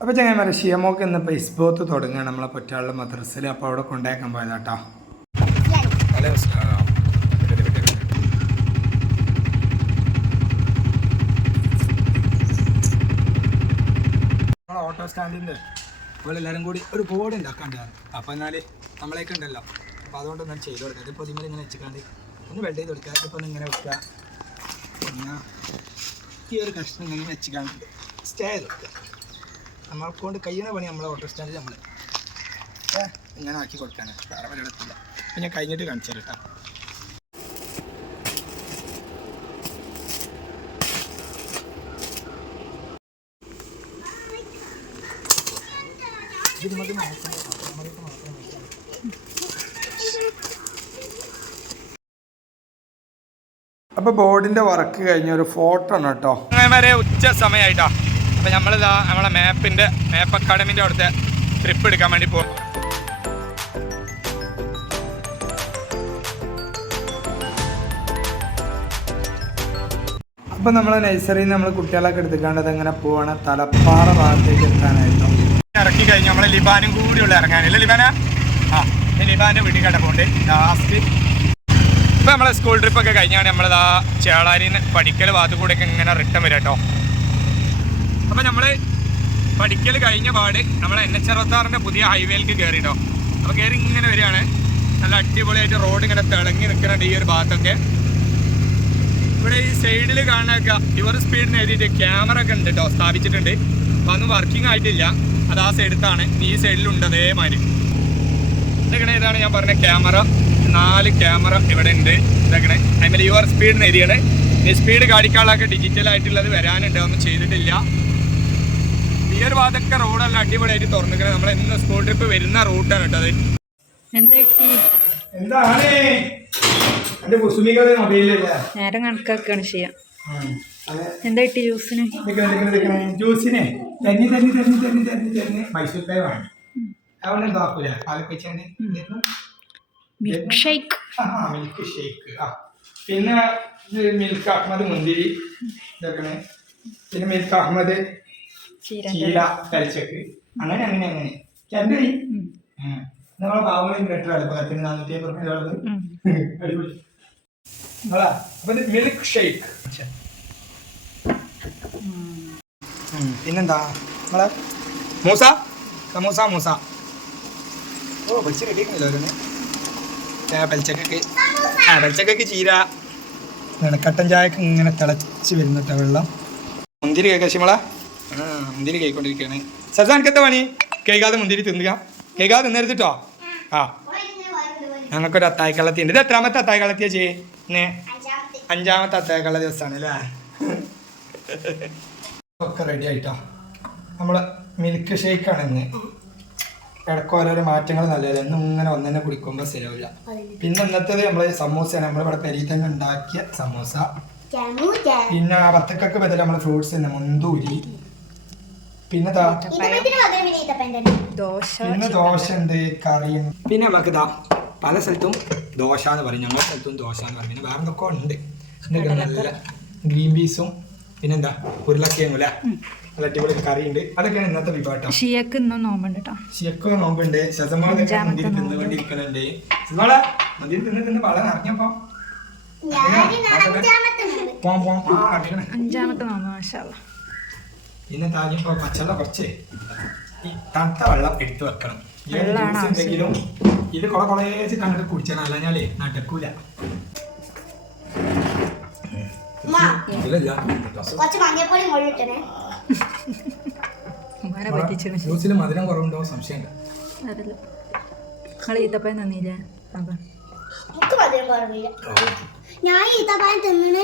അപ്പോൾ ചങ്ങന്മാരെ ഷിയമോക്ക് ഇപ്പോൾ ഇസ്ബോത്ത് തുടങ്ങുകയാണ് നമ്മളെ പൊറ്റാളുടെ മദ്രസയിൽ. അപ്പോൾ അവിടെ കൊണ്ടേക്കാൻ പോയതാട്ടോ ഓട്ടോ സ്റ്റാൻഡിന്റെ അപ്പോൾ എല്ലാവരും കൂടി ഒരു ബോർഡ് ഉണ്ടാക്കാണ്ടാണ് അപ്പോൾ എന്നാൽ നമ്മളേക്ക് ഉണ്ടല്ലോ. അപ്പോൾ അതുകൊണ്ട് ഞാൻ ചെയ്ത് കൊടുക്കുക ഇതിപ്പോൾ ഇതിന്മേൽ ഇങ്ങനെ വെച്ചിക്കാണ്ട് ഒന്ന് വെൽഡ് ചെയ്ത് കൊടുക്കുക ഇതിപ്പോൾ ഒന്ന് ഇങ്ങനെ വെക്കുക പിന്നെ ഈ ഒരു കഷ്ണം ഇങ്ങനെ വെച്ചിക്കാണ്ട് സ്റ്റേ ചെയ്ത് കൊടുക്കുക നമ്മളെ കൊണ്ട് കഴിയുന്ന പണി നമ്മളെ ഓട്ടോ സ്റ്റാൻഡിൽ നമ്മൾ ഇങ്ങനെ ആക്കി കൊടുക്കാൻ വേറെ പരിപാടിയില്ല അപ്പം ഞാൻ കഴിഞ്ഞിട്ട് കാണിച്ചു തരാം കേട്ടോ. ഇത് മതി മാത്രം മാത്രം വെക്കാം. അപ്പൊ ബോർഡിന്റെ വർക്ക് കഴിഞ്ഞ ഒരു ഫോട്ടോ ആണ് കേട്ടോ. വരെ ഉച്ച സമയമായിട്ടോ അപ്പൊ നമ്മളിതാ നമ്മളെ മാപ്പിന്റെ മാപ്പ് അക്കാഡമിന്റെ അവിടുത്തെ ട്രിപ്പ് എടുക്കാൻ വേണ്ടി പോകും അപ്പോൾ നമ്മൾ നഴ്സറിയിൽ നമ്മൾ കുട്ടികളൊക്കെ എടുത്തിക്കാണ്ടത് എങ്ങനെ പോവാണ്? തലപ്പാറ ഭാഗത്തേക്ക് എത്താനായിരുന്നു ഇറക്കി കഴിഞ്ഞ് നമ്മളെ ലിബാനും കൂടിയുള്ള ഇറങ്ങാനില്ല ലിബാന? ആ ലിബാന്റെ വീട്ടിൽ വീട്ടിൽ പോകണ്ടേ ലാസ്റ്റ് ഇപ്പം നമ്മളെ സ്കൂൾ ട്രിപ്പൊക്കെ കഴിഞ്ഞാണ് നമ്മളിതാ ചേളാരിന്ന് പഠിക്കൽ ഭാഗത്ത് കൂടെയൊക്കെ ഇങ്ങനെ റിട്ടേൺ വരാം കേട്ടോ അപ്പൊ നമ്മൾ പഠിക്കൽ കഴിഞ്ഞ പാട് നമ്മൾ എൻ എച്ച് അറുപത്താറിന്റെ പുതിയ ഹൈവേയിലേക്ക് കയറിയിട്ടോ അപ്പോൾ കയറി ഇങ്ങനെ വരികയാണ്. നല്ല അടിപൊളിയായിട്ട് റോഡ് ഇങ്ങനെ തിളങ്ങി നിൽക്കുന്നുണ്ട് ഈ ഒരു ഭാഗത്തൊക്കെ. ഇവിടെ ഈ സൈഡിൽ കാണാനൊക്കെ ഇവർ സ്പീഡിന് എഴുതിയിട്ട് ക്യാമറ ഒക്കെ ഉണ്ട് കേട്ടോ സ്ഥാപിച്ചിട്ടുണ്ട്. അപ്പൊ അന്ന് വർക്കിംഗ് ആയിട്ടില്ല. അത് ആ സൈഡത്താണ് ഈ സൈഡിലുണ്ട് അതേമാതിരി. ഇതൊക്കെ ഇതാണ് ഞാൻ പറഞ്ഞ ക്യാമറ നാല് ക്യാമറ ഇവിടെ ഉണ്ട്. ഇതൊക്കെ അതിൽ യുവർ സ്പീഡിന് എഴുതിയാണ്. ഈ സ്പീഡ് കാണിക്കാളൊക്കെ ഡിജിറ്റൽ ആയിട്ടുള്ളത് വരാനുണ്ട്. ഒന്നും ചെയ്തിട്ടില്ല. ഈ ഒരു ഭാഗത്തൊക്കെ റോഡെല്ലാം അടിപൊളിയായിട്ട് തുറന്നിരിക്കുന്നത് നമ്മൾ ഇന്ന് സ്കൂൾ ട്രിപ്പ് വരുന്ന റൂട്ടാണ് കേട്ടോ അത്. നേരം ചെയ്യാം. എന്താ കിട്ടി ജ്യൂസിന് ജ്യൂസിനെ തന്നെ തന്നെ തന്നെ തന്നെ തന്നെ തന്നെ മൈസൂർ പേ വേണം. അവിടെ മിൽക്ക് ഷേക്ക് ആ മിൽക്ക് ഷേക്ക് ആ. പിന്നെ മിൽക്ക് അഹമ്മദ് മുന്തിരി. ഇതൊക്കെ പിന്നെ മിൽക്ക് അഹമ്മദ് ചീര ചീല തലച്ചക്ക് അങ്ങനെ അങ്ങനെ അങ്ങനെ. എന്റെ കൈ നമ്മളെ ബാബുവിന് ലിറ്റർ പത്തിന് നാനൂറ്റി അമ്പത് റുപ്യ ഉള്ളത്. അടിപൊളി. അപ്പൊ ഇത് മിൽക്ക് ഷേക്ക് പിന്നെന്താ? നമ്മളെ മൂസ? സമൂസ മൂസ. ഓ പച്ച റെഡിയാക്കുന്നില്ല ഓരോന്ന്. ആ പലിച്ചക്കൊക്കെ ചീര. കട്ടൻ ചായക്ക് ഇങ്ങനെ തിളച്ച് വരുന്നിട്ട വെള്ളം. മുന്തിരി കേൾക്കാം ശിമള. മുന്തിരി കേൾക്കൊണ്ടിരിക്കുകയാണ് സജാ എനിക്കെന്താ പണി? കേൾക്കാതെ മുന്തിരി തിന്നുക. കേൾക്കാതെ തിന്നരുതിട്ടോ ആ. ഞങ്ങൾക്കൊരു അത്തായിക്കള്ളത്തി ഉണ്ട് ഇത് എത്രാമത്തെ അത്തായിക്കള്ളത്തിയാ ചെയ്യേ? ചേ അഞ്ചാമത്തെ അത്തായിക്കള്ള ദിവസമാണ് അല്ലേ ഒക്കെ റെഡി ആയിട്ടോ. നമ്മൾ മിൽക്ക് ഷേക്കാണ് ഇന്ന്. ഇടയ്ക്ക് ഓരോരോ മാറ്റങ്ങൾ നല്ലതല്ല എന്നും ഇങ്ങനെ തന്നെ കുടിക്കുമ്പോൾ ശരിയാവില്ല പിന്നെ ഇന്നത്തേത് നമ്മൾ സമൂസയാണ് നമ്മളിവിടെ പെരിയിൽ തന്നെ ഉണ്ടാക്കിയ സമൂസ. പിന്നെ വത്തക്കൊക്കെ ബദൽ നമ്മൾ ഫ്രൂട്ട്സ് തന്നെ മുന്തൂരി. പിന്നെ ദോശ പിന്നെ ദോശ ഉണ്ട് കറിയും പിന്നെ നമുക്ക് ഇതാ പല സ്ഥലത്തും ദോശ എന്ന് പറയും. ഞങ്ങളുടെ സ്ഥലത്തും ദോശ എന്ന് പറയും. പിന്നെ വേറെ എന്തൊക്കെ ഉണ്ട്. നല്ല ഗ്രീൻ പീസും പിന്നെന്താ? ഉരുളക്കിഴങ്ങും അല്ലേ? നല്ല അടിപൊളി കറി ഉണ്ട് അതൊക്കെയാണ് ഇന്നത്തെ വിഭവം ഷിയക്ക് ഇന്നും നോമ്പുണ്ട് കേട്ടോ അഞ്ചാമത്തെ നോമ്പ്. തിന്നുകൊണ്ടിരിക്കുന്നുണ്ട് ശതമാള മുന്തിരി തിന്ന് തിന്ന് വളരെ അറിഞ്ഞപ്പോ പോം പോം ആ അറിയണേ അഞ്ചാമത്തെ നോമ്പ് മാഷാല്ല പിന്നെ താഞ്ഞിപ്പോ പച്ചവെള്ളം കുറച്ച് ഈ തണുത്ത വെള്ളം എടുത്തു വെക്കണം. എന്തെങ്കിലും ഇത് കൊള കൊളേച്ച് കണ്ടിട്ട് കുടിച്ചാൽ അല്ലാഞ്ഞാലേ നടക്കൂല. ജ്യൂസിൽ മധുരം കുറവുണ്ടോ? സംശയം കുറവില്ല. ഞാൻ ഈത്തപ്പഴം തിന്നണ